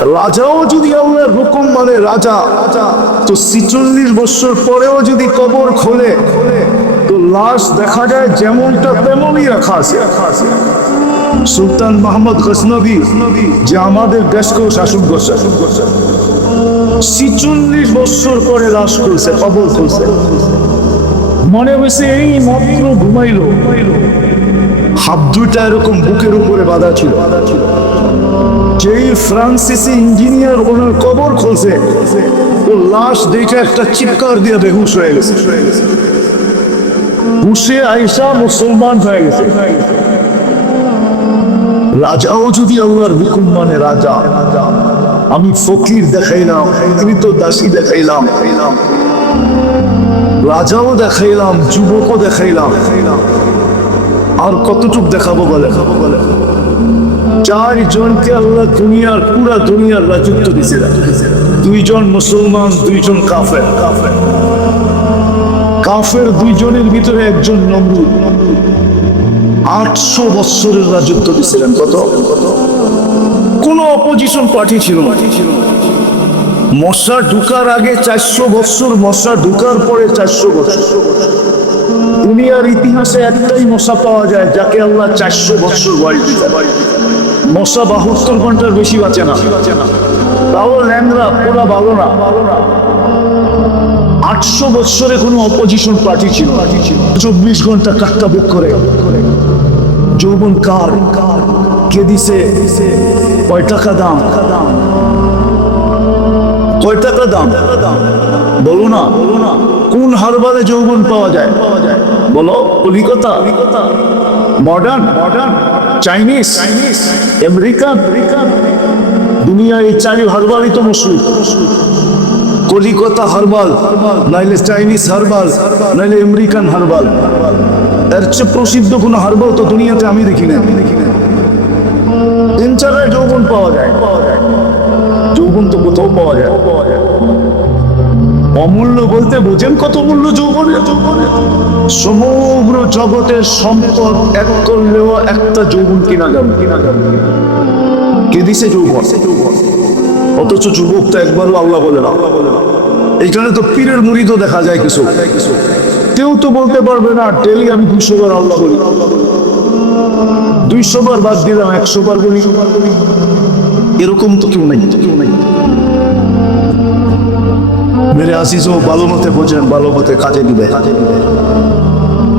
রাজাও যদি আল্লাহর হুকুম মানে রাজা, তো ৪৬ বছর পরেও যদি কবর খোলে তো লাশ দেখা যায় যেমনটা তেমনই রাখা আছে। সুলতান মোহাম্মদ গজনবী যে আমাদের দেশকেও শাসন করছে, ৪৬ বছর পরে লাশ খুলছে, কবর খুলছে। মনে হয়েছে এই মাত্র ঘুমাইলো, হাত দুইটা এরকম বুকের উপরে বাঁধা ছিল। যেই ফ্রান্সিসি ইঞ্জিনিয়ার ওনার কবর খুলছে, ও লাশ দেখে একটা চিৎকার দিয়ে বেহুশ হয়ে গেছে। হুশে আয়েশা মুসলমান হয়ে গেছে। রাজাও যদি আল্লাহর হুকুম মানে রাজা, আমি ফকির দেখাইলাম, আমি তো দাসী দেখাইলাম, রাজাও দেখাইলাম, যুবকও দেখাইলাম, আর কতটুক দেখাবো বলে? ৪ জনকে আল্লাহ দুনিয়ার পুরা দুনিয়ার রাজত্ব দিছে। 2 জন মুসলমান, 2 জন কাফের। কাফের 2 জনের ভিতরে একজন নমরুদ 800 বৎসরের রাজত্ব দিছিলেন। কত? কোন অপোজিশন পার্টি ছিল না। মশা ঢুকার আগে 400 বৎসর, মশা ঢুকার পরে 400 বৎসর। দুনিয়ার ইতিহাসে একটাই মশা পাওয়া যায় যাকে আল্লাহ 400 বৎসর বয়স দিতে পারে। মশা 72 ঘন্টার বেশি বাঁচে না, তাও ল্যাংরা, পুরা ভালো না। 800 বৎসরে কোনো অপোজিশন পার্টি ছিল। 24 ঘন্টা কাট্টা বুক করে। যৌবন কার, কে দিছে, কয় টাকা দাম, কয় টাকা দাম বলো না। কোন হারবারে যৌবন পাওয়া যায় বলো? Calcutta, modern, Chinese, American. দুনিয়া এই 4 হারবারই তো মশহুর। কলিকাতা হারবাল, নাইলে চাইনিজ হারবাল, নাইলে আমেরিকান হারবাল। এর চেয়ে প্রসিদ্ধ কোনো হারবাল তো দুনিয়াতে আমি দেখি না। 3 জায়গায় যৌবন পাওয়া যায়। যৌবন তো কোথাও পাওয়া যায়। অমূল্য বলতে বোঝেন কত মূল্য যৌবনের? সমগ্র জগতের সম্পদ এক করলেও একটা যৌবন কিনা যাবে। কে দিছে যৌবন? অথচ যুবকটা একবারও আল্লাহ বলে না। এইখানে তো পীরের মুরিদও দেখা যায় কিছু। কেউ তো বলতে পারবে না ডেলি আমি 200 বার আল্লাহ বলি, 200 বার বাদ দিলাম 100 বার বলি। এরকম তো কেউ নাই। মেরে আসিসও ভালো মতে বোঝেন, ভালো মতে কাজে দিবে।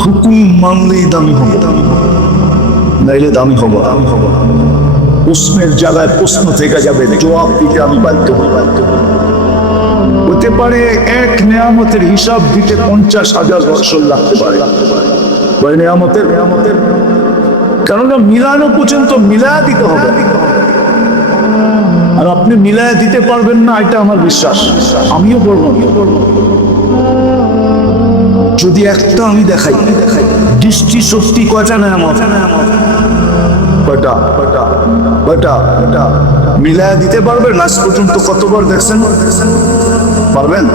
হুকুম মানলেই দামি হবে, নাইলে দামি হবে। প্রশ্নের জায়গায় প্রশ্ন থেকে যাবে, জবাব দিতে আমি বাধ্য হই। হতে পারে এক নেয়ামতের হিসাব দিতে 50,000 বছর লাগতে পারে। নেয়ামতের কেননা মিলানো পর্যন্ত মিলায়া দিতে হবে, আর আপনি মিলায়া দিতে পারবেন না, এটা আমার বিশ্বাস। আমিও করবো। যদি একটা আমি দেখাই, দৃষ্টি শক্তি কয়টা নেয়ামত? কয়টা? মিলায়া দিতে পারবেন? আজ পর্যন্ত কতবার দেখছেন? পারবেন?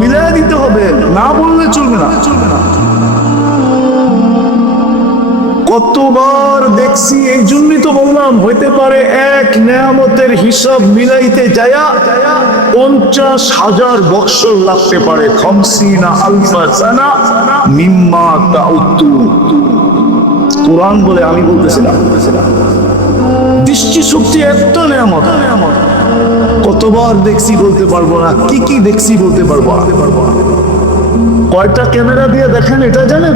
মিলায়া দিতে হবে, না বললে চলবে না। কতবার দেখছি, এই জন্যই তো বললাম হইতে পারে এক নেয়ামতের হিসাব মিলাইতে যায়া 50,000 বৎসর লাগতে পারে। 50 আলফা সানা মিম্মা তাউতু। কোরআন বলে, আমি বলতেছিলাম। দৃষ্টি শক্তি একটা নেয়ামত। কতবার দেখছি বলতে পারবো না, কি দেখছি বলতে পারবো না। কয়টা ক্যামেরা দিয়ে দেখেন এটা জানেন?